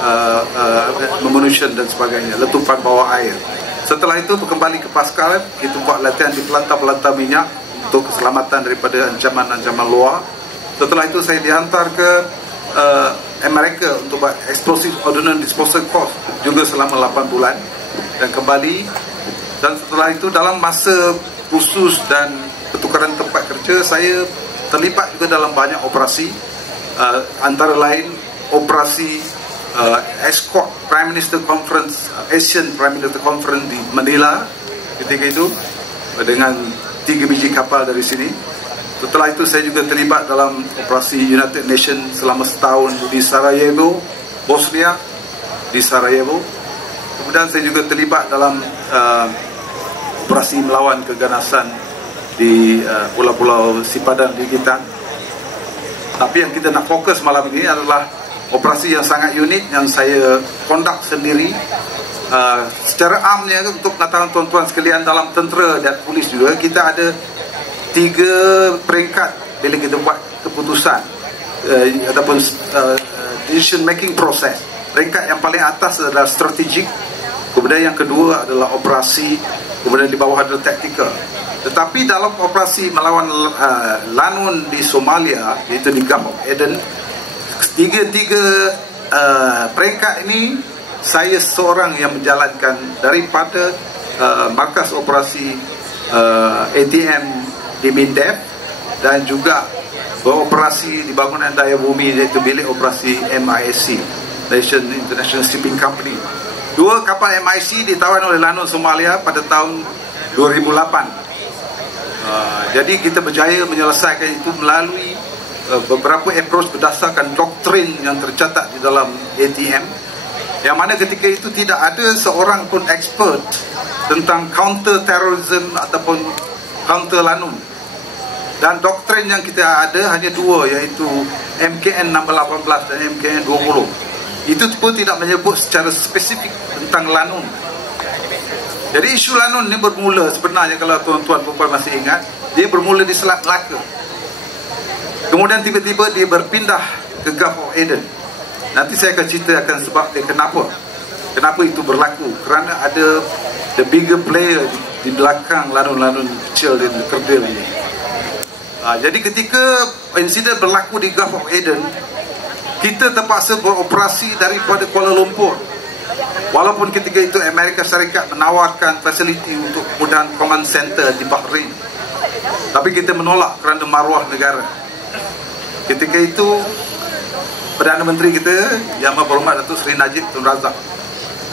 ammunition dan sebagainya, letupan bawah air. Setelah itu kembali ke Pascal, kita buat latihan di pelantar-pelantar minyak untuk keselamatan daripada ancaman-ancaman luar. Setelah itu saya dihantar ke Amerika untuk buat explosive ordnance disposal course juga selama 8 bulan dan kembali. Dan setelah itu dalam masa kursus dan pertukaran tempat kerja, saya terlibat juga dalam banyak operasi, antara lain operasi escort Prime Minister Conference, Asian Prime Minister Conference di Manila ketika itu dengan 3 biji kapal dari sini. Setelah itu saya juga terlibat dalam operasi United Nations selama setahun di Sarajevo, Bosnia, di Sarajevo. Kemudian saya juga terlibat dalam operasi melawan keganasan di pulau-pulau Sipadan di Gitan. Tapi yang kita nak fokus malam ini adalah operasi yang sangat unik yang saya conduct sendiri secara amnya untuk pengetahuan tuan-tuan sekalian, dalam tentera dan polis juga kita ada 3 peringkat bila kita buat keputusan ataupun decision making process. Peringkat yang paling atas adalah strategik, kemudian yang kedua adalah operasi, kemudian di bawah adalah tactical. Tetapi dalam operasi melawan Lanun di Somalia, iaitu di Gulf of Aden, tiga peringkat ini saya seorang yang menjalankan daripada markas operasi ATM di Mindef dan juga beroperasi di bangunan daya bumi, iaitu bilik operasi MISC, Malaysian International Shipping Company. 2 kapal MIC ditawan oleh Lanun Somalia pada tahun 2008. Jadi kita berjaya menyelesaikan itu melalui beberapa approach berdasarkan doktrin yang tercatat di dalam ATM, yang mana ketika itu tidak ada seorang pun expert tentang counter terrorism ataupun counter Lanun. Dan doktrin yang kita ada hanya 2, iaitu MKN 18 dan MKN 20. Itu pun tidak menyebut secara spesifik tentang Lanun. Jadi isu Lanun ini bermula sebenarnya, kalau tuan-tuan masih ingat, dia bermula di Selat Melaka. Kemudian tiba-tiba dia berpindah ke Gulf of Aden. Nanti saya akan ceritakan sebab dia kenapa itu berlaku. Kerana ada the bigger player di belakang Lanun-Lanun kecil dan kerdil ini. Jadi ketika insiden berlaku di Gulf of Aden, kita terpaksa beroperasi daripada Kuala Lumpur. Walaupun ketika itu Amerika Syarikat menawarkan fasiliti untuk kemudahan command center di Bahrain, tapi kita menolak kerana maruah negara. Ketika itu Perdana Menteri kita Yang Berhormat Datuk Seri Najib Tun Razak,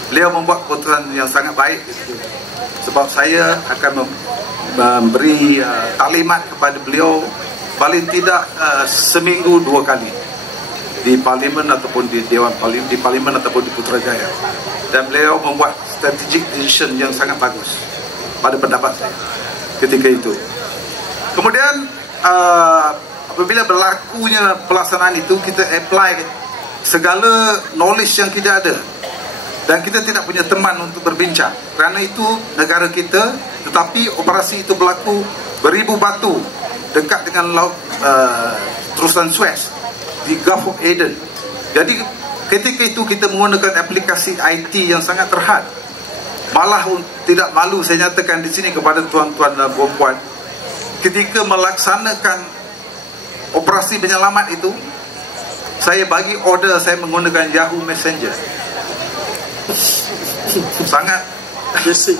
beliau membuat keputusan yang sangat baik itu. Sebab saya akan memberi taklimat kepada beliau paling tidak seminggu 2 kali di Parlimen ataupun di Dewan Parlimen, di Parlimen ataupun di Putrajaya. Dan beliau membuat strategic decision yang sangat bagus pada pendapat saya ketika itu. Kemudian apabila berlakunya pelaksanaan itu, kita apply segala knowledge yang kita ada, dan kita tidak punya teman untuk berbincang kerana itu negara kita. Tetapi operasi itu berlaku beribu batu dekat dengan laut terusan Suez di Gulf of Aden. Jadi ketika itu kita menggunakan aplikasi IT yang sangat terhad. Malah tidak malu saya nyatakan di sini kepada tuan-tuan dan puan-puan, ketika melaksanakan operasi penyelamat itu, saya bagi order saya menggunakan Yahoo Messenger. Sangat basic.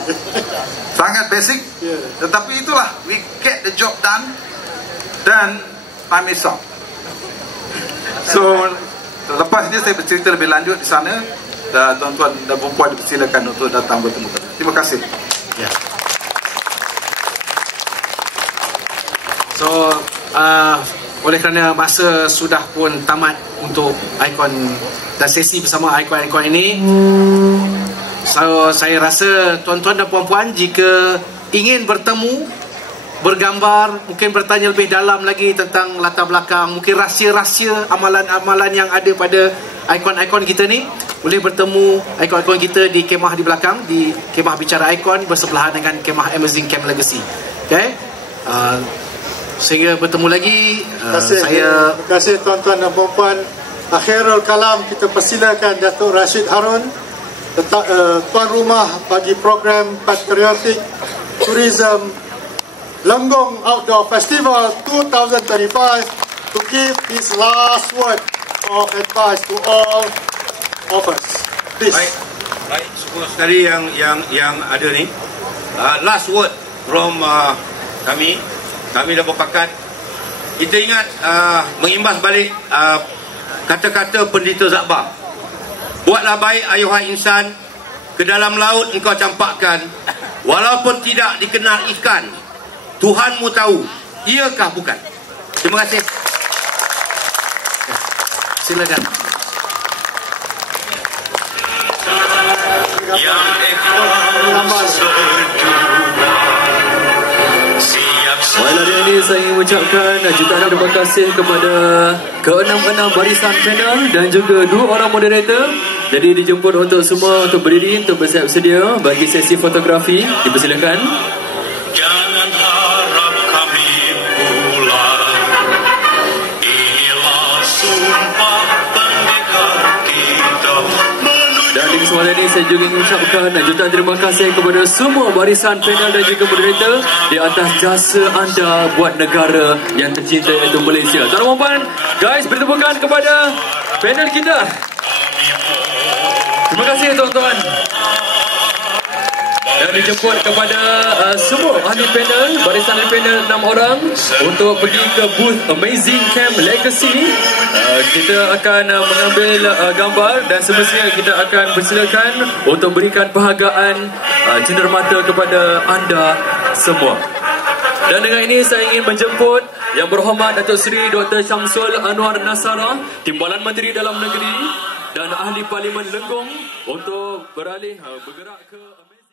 Sangat basic. Tetapi itulah, we get the job done dan time is up. So lepas ini saya bercerita lebih lanjut di sana, dan tuan-tuan dan puan-puan dipersilakan untuk datang bertemu. Terima kasih. So oleh kerana masa sudah pun tamat untuk ikon dan sesi bersama ikon-ikon ini, so saya rasa tuan-tuan dan puan-puan jika ingin bertemu, bergambar, mungkin bertanya lebih dalam lagi tentang latar belakang, mungkin rahsia-rahsia amalan-amalan yang ada pada ikon-ikon kita ni, boleh bertemu ikon-ikon kita di kemah di belakang, di kemah Bicara Ikon bersebelahan dengan kemah Amazing Camp Legacy. Okay? Sehingga bertemu lagi. Terima kasih tuan-tuan dan puan-puan. Akhirul kalam, kita persilakan Datuk Rashid Harun, tuan rumah bagi program Patriotic Tourism Lenggong Outdoor Festival 2025, to give his last word of advice to all of us. Please. Baik, semua sekali yang ada ni, last word from kami dah berpakat. Kita ingat mengimbas balik kata-kata Pendeta Zakbar, buatlah baik ayuhai insan, ke dalam laut engkau campakkan, walaupun tidak dikenal ikan, Tuhanmu tahu, iyakah bukan? Terima kasih. Silakan. Baiklah, hari ini saya ingin mengucapkan jutaan terima kasih kepada ke-6 barisan panel dan juga 2 orang moderator Jadi dijemput untuk semua untuk berdiri untuk bersiap sedia bagi sesi fotografi. Dipersilakan. Jangan harap kami pulang. Inilah sumpah pendekar kita. Dan di kesempatan ini saya juga ingin mengucapkan jutaan terima kasih kepada semua barisan panel dan juga moderator di atas jasa anda buat negara yang tercinta iaitu Malaysia. Tuan-tuan dan puan, guys, beri tepukan kepada panel kita. Terima kasih tuan-tuan. Dan dijemput kepada semua ahli panel, barisan ahli panel 6 orang untuk pergi ke booth Amazing Camp Legacy. Kita akan mengambil gambar dan semestinya kita akan persilakan untuk berikan penghargaan cenderamata kepada anda semua. Dan dengan ini saya ingin menjemput Yang Berhormat Datuk Seri Dr. Syamsul Anwar Nasara, Timbalan Menteri Dalam Negeri dan Ahli Parlimen Lenggong untuk beralih bergerak ke Amazing.